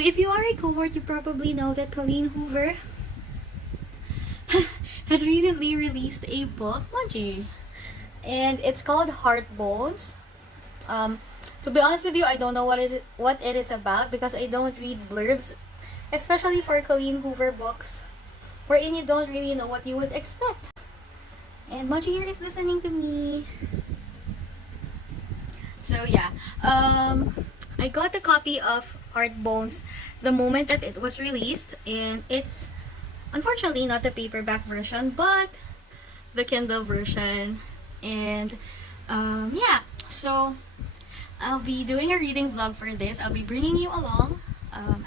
So if you are a cohort, you probably know that Colleen Hoover has recently released a book, Moji, and it's called Heart Bones. To be honest with you, I don't know what it is about because I don't read blurbs, especially for Colleen Hoover books, wherein you don't really know what you would expect. And Moji here is listening to me. So yeah, I got a copy of Heart Bones the moment that it was released, and it's unfortunately not the paperback version, but the Kindle version. And yeah, so I'll be doing a reading vlog for this. I'll be bringing you along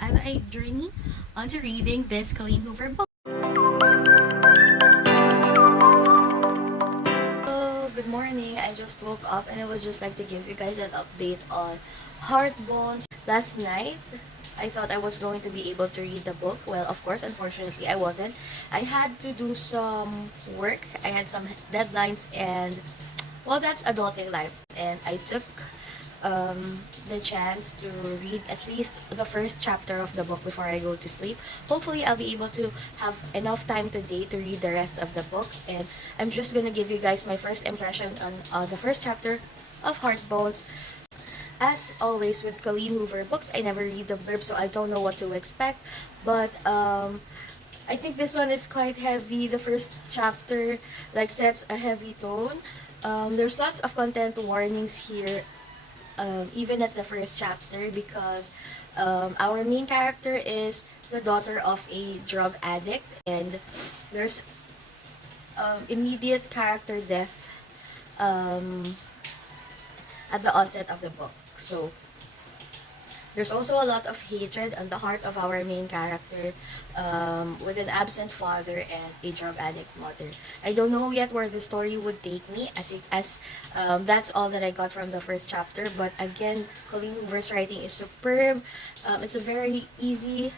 as I journey onto reading this Colleen Hoover book. So, good morning. I just woke up and I would just like to give you guys an update on Heart Bones. Last night, I thought I was going to be able to read the book. Well, of course, unfortunately, I wasn't. I had to do some work. I had some deadlines, and well, that's adulting life. And I took the chance to read at least the first chapter of the book before I go to sleep. Hopefully, I'll be able to have enough time today to read the rest of the book. And I'm just gonna give you guys my first impression on the first chapter of Heart Bones. As always with Colleen Hoover books, I never read the blurb, so I don't know what to expect. But I think this one is quite heavy. The first chapter like sets a heavy tone. There's lots of content warnings here, even at the first chapter, because our main character is the daughter of a drug addict, and there's immediate character death at the onset of the book. So there's also a lot of hatred on the heart of our main character, with an absent father and a drug addict mother. I don't know yet where the story would take me, as that's all that I got from the first chapter. But again, Colleen Hoover's writing is superb. It's a very easy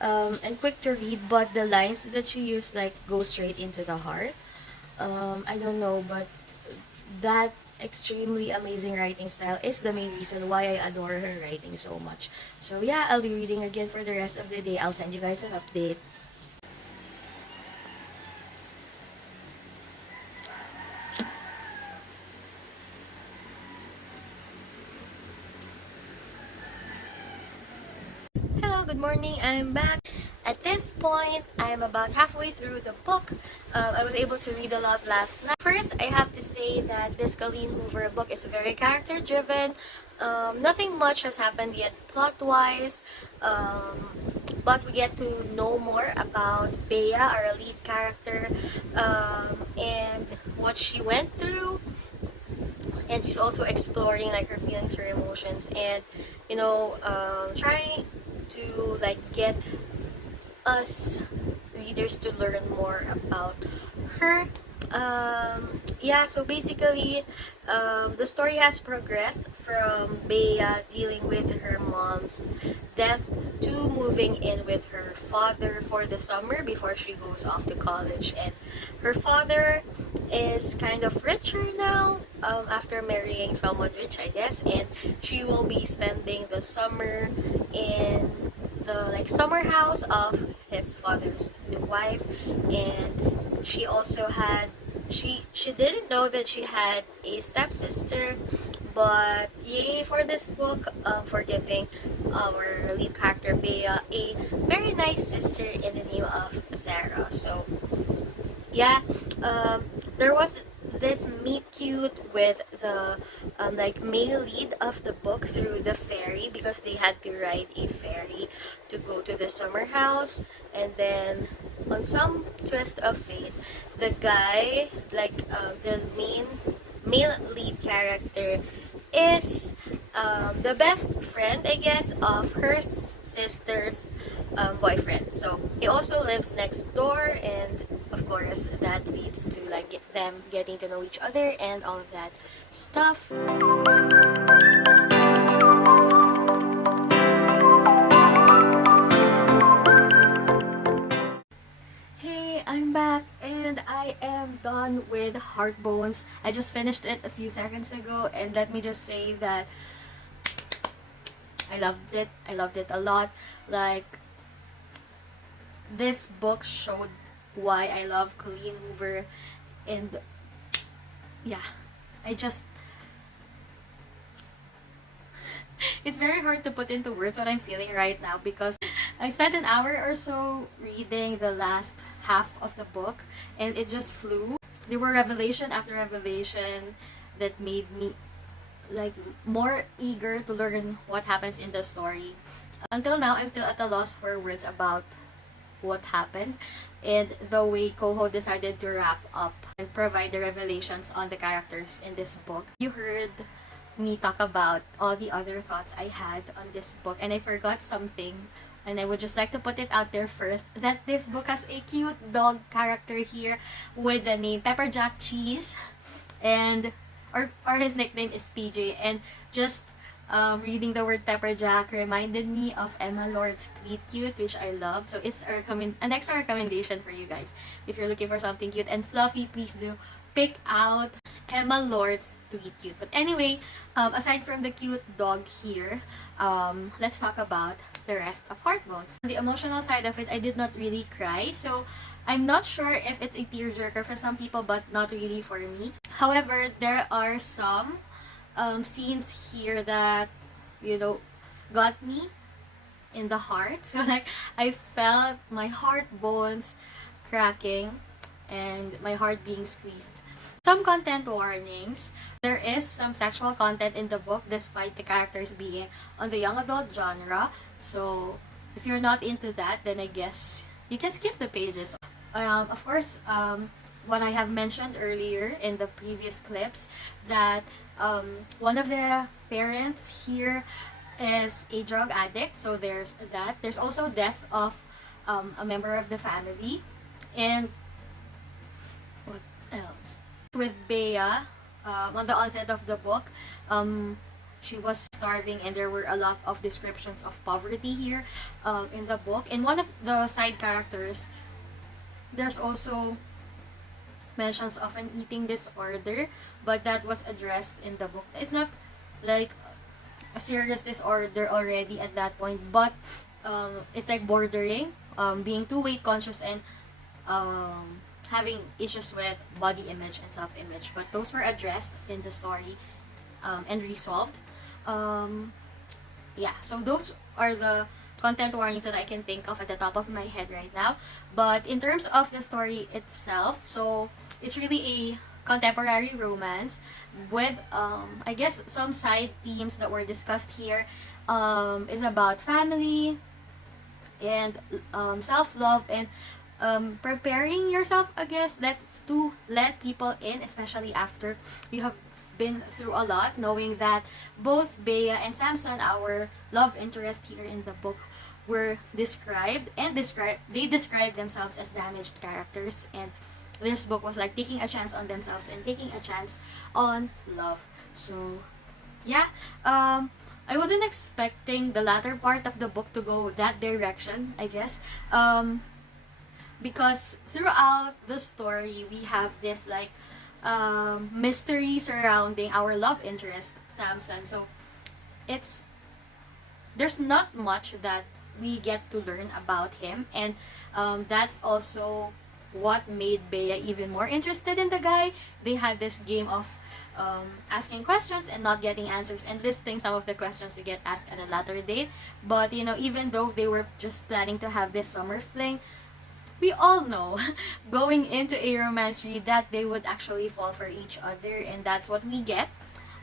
and quick to read, but the lines that she used like go straight into the heart. I don't know, but that extremely amazing writing style is the main reason why I adore her writing so much. So yeah, I'll be reading again for the rest of the day. I'll send you guys an update. Hello, good morning. I'm back. At this point, I am about halfway through the book. I was able to read a lot last night. First, I have to say that this Colleen Hoover book is very character-driven. Nothing much has happened yet plot-wise, but we get to know more about Bea, our lead character, and what she went through. And she's also exploring like her feelings, her emotions, and trying to like get us readers to learn more about her. Yeah, so basically the story has progressed from Bea dealing with her mom's death to moving in with her father for the summer before she goes off to college. And her father is kind of richer now, after marrying someone rich, I guess, and she will be spending the summer in the like summer house of his father's new wife. And she also had she didn't know that she had a stepsister, but yay for this book, for giving our lead character Bea a very nice sister in the name of Sarah. So yeah, there was this meet cute with the like male lead of the book through the ferry, because they had to ride a ferry to go to the summer house. And then on some twist of fate, the guy, like the main male lead character, is the best friend, I guess, of her sister's boyfriend. So he also lives next door, and of course that leads to like them getting to know each other and all of that stuff. Hey, I'm back and I am done with Heart Bones. I just finished it a few seconds ago, and let me just say that I loved it. I loved it a lot. Like, this book showed why I love Colleen Hoover, and yeah, I just it's very hard to put into words what I'm feeling right now, because I spent an hour or so reading the last half of the book and it just flew. There were revelation after revelation that made me like more eager to learn what happens in the story. Until now, I'm still at a loss for words about what happened and the way Koho decided to wrap up and provide the revelations on the characters in this book. You heard me talk about all the other thoughts I had on this book, and I forgot something, and I would just like to put it out there first, that this book has a cute dog character here with the name Pepper Jack Cheese, and or his nickname is PJ, and just reading the word Pepper Jack reminded me of Emma Lord's Tweet Cute, which I love. So it's an extra recommendation for you guys. If you're looking for something cute and fluffy, please do pick out Emma Lord's Tweet Cute. But anyway, aside from the cute dog here, let's talk about the rest of Heartbones. On the emotional side of it, I did not really cry, so I'm not sure if it's a tearjerker for some people, but not really for me. However, there are some scenes here that, you know, got me in the heart. So like, I felt my heart bones cracking and my heart being squeezed. Some content warnings. There is some sexual content in the book despite the characters being on the young adult genre. So if you're not into that, then I guess you can skip the pages. Of course, what I have mentioned earlier in the previous clips, that one of the parents here is a drug addict, so there's that. There's also death of a member of the family. And what else? With Bea, on the onset of the book, she was starving, and there were a lot of descriptions of poverty here in the book. And one of the side characters, there's also mentions of an eating disorder, but that was addressed in the book. It's not like a serious disorder already at that point, but it's like bordering, being too weight conscious, and having issues with body image and self-image. But those were addressed in the story and resolved. Yeah, so those are the content warnings that I can think of at the top of my head right now. But in terms of the story itself, so it's really a contemporary romance with I guess some side themes that were discussed here. Is about family and self-love, and preparing yourself, I guess, to let people in, especially after you have been through a lot, knowing that both Bea and Samson, our love interest here in the book, were described, and they described themselves as damaged characters, and this book was like taking a chance on themselves and taking a chance on love. So yeah, I wasn't expecting the latter part of the book to go that direction, I guess, because throughout the story we have this like mystery surrounding our love interest, Samson. So there's not much that we get to learn about him, and that's also what made Bea even more interested in the guy. They had this game of asking questions and not getting answers, and listing some of the questions to get asked at a later date. But you know, even though they were just planning to have this summer fling, we all know going into a romance read that they would actually fall for each other, and that's what we get.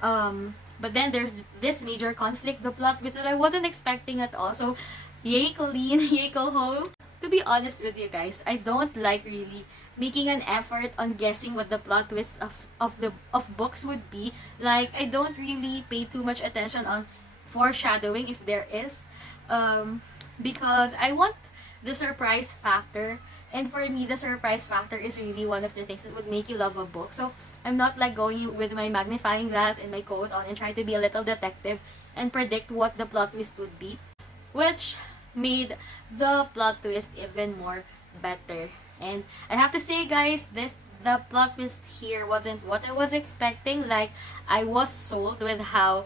But then there's this major conflict, the plot twist, that I wasn't expecting at all. So yay Colleen, yay Koho. To be honest with you guys, I don't like really making an effort on guessing what the plot twists of books would be. Like, I don't really pay too much attention on foreshadowing, if there is, because I want the surprise factor, and for me the surprise factor is really one of the things that would make you love a book. So I'm not like going with my magnifying glass and my coat on and try to be a little detective and predict what the plot twist would be, which made the plot twist even more better. And I have to say, guys, the plot twist here wasn't what I was expecting. Like, I was sold with how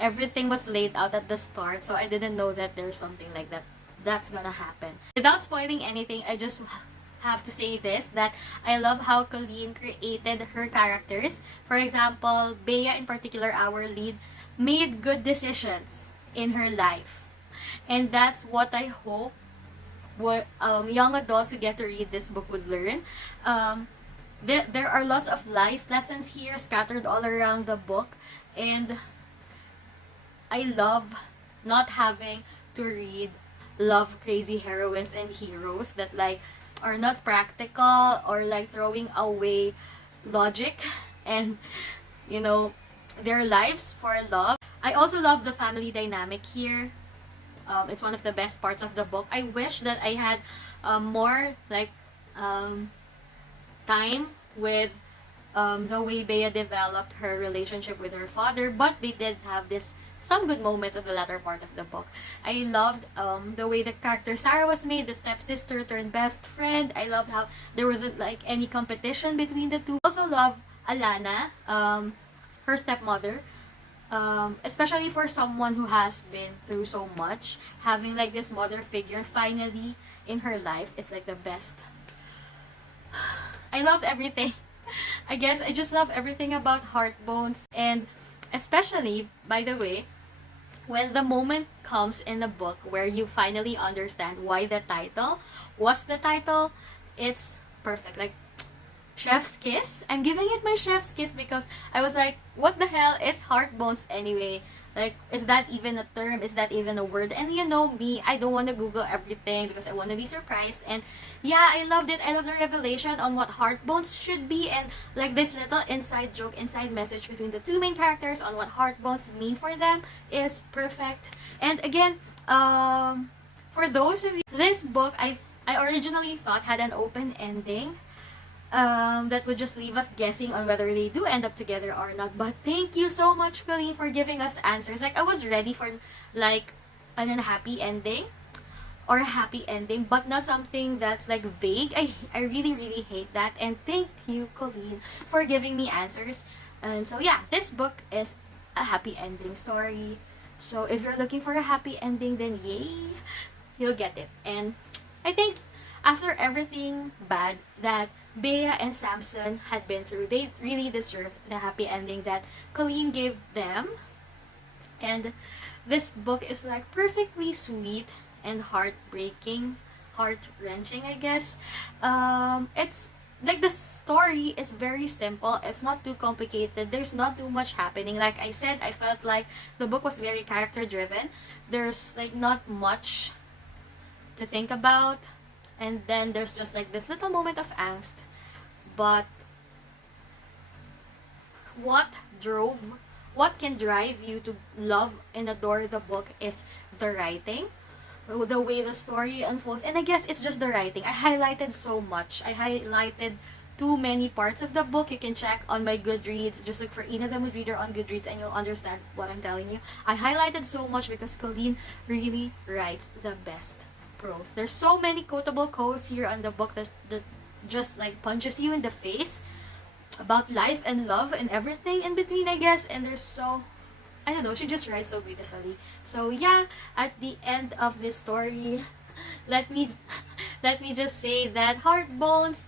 everything was laid out at the start, so I didn't know that there's something like that that's gonna happen. Without spoiling anything, I just have to say this, that I love how Colleen created her characters. For example, Bea in particular, our lead, made good decisions in her life. And that's what I hope what young adults who get to read this book would learn. There are lots of life lessons here scattered all around the book, and I love not having to read love crazy heroines and heroes that like are not practical or like throwing away logic and you know their lives for love. I also love the family dynamic here. It's one of the best parts of the book. I wish that I had more like time with the way Bea developed her relationship with her father, but they did have some good moments of the latter part of the book. I loved the way the character Sarah was made, the stepsister turned best friend. I loved how there wasn't like any competition between the two. I also love Alana, her stepmother. Especially for someone who has been through so much, having like this mother figure finally in her life is like the best. I loved everything. I guess I just love everything about Heartbones, and especially, by the way, when the moment comes in the book where you finally understand why the title was the title, it's perfect. Like, chef's kiss. I'm giving it my chef's kiss because I was like, what the hell is Heartbones anyway? Like, is that even a term? Is that even a word? And you know me, I don't want to Google everything because I want to be surprised. And yeah, I loved it. I love the revelation on what Heartbones should be, and like this little inside joke, inside message between the two main characters on what Heartbones mean for them is perfect. And again, for those of you, this book I originally thought had an open ending. That would just leave us guessing on whether they do end up together or not. But thank you so much, Colleen, for giving us answers. Like, I was ready for like an unhappy ending or a happy ending, but not something that's like vague. I really hate that. And thank you, Colleen, for giving me answers. And so yeah, this book is a happy ending story. So if you're looking for a happy ending, then yay, you'll get it. And I think after everything bad that Bea and Samson had been through, they really deserved the happy ending that Colleen gave them. And this book is like perfectly sweet and heartbreaking, heart-wrenching, I guess. It's like the story is very simple. It's not too complicated. There's not too much happening. Like I said, I felt like the book was very character-driven. There's like not much to think about. And then there's just like this little moment of angst. But what can drive you to love and adore the book is the writing, the way the story unfolds. And I guess it's just the writing. I highlighted so much. I highlighted too many parts of the book. You can check on my Goodreads. Just look for Ina the Mood Reader on Goodreads and you'll understand what I'm telling you. I highlighted so much because Colleen really writes the best prose. There's so many quotable quotes here on the book that just like punches you in the face about life and love and everything in between, I guess. And there's so, I don't know, she just writes so beautifully. So yeah, at the end of this story, let me just say that Heartbones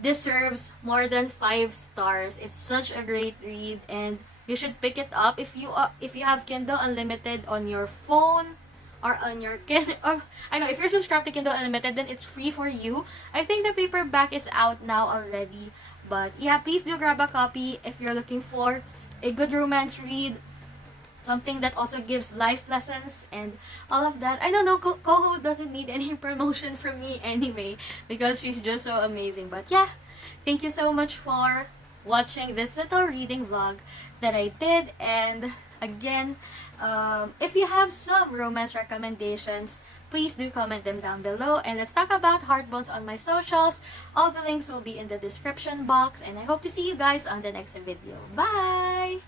deserves more than 5 stars. It's such a great read, and you should pick it up if you have Kindle Unlimited on your phone or on your Kindle. Or I know if you're subscribed to Kindle Unlimited, then it's free for you. I think the paperback is out now already. But yeah, please do grab a copy if you're looking for a good romance read. Something that also gives life lessons and all of that. I don't know, Coho doesn't need any promotion from me anyway because she's just so amazing. But yeah, thank you so much for watching this little reading vlog that I did. And again, if you have some romance recommendations, please do comment them down below. And let's talk about Heartbones on my socials. All the links will be in the description box. And I hope to see you guys on the next video. Bye!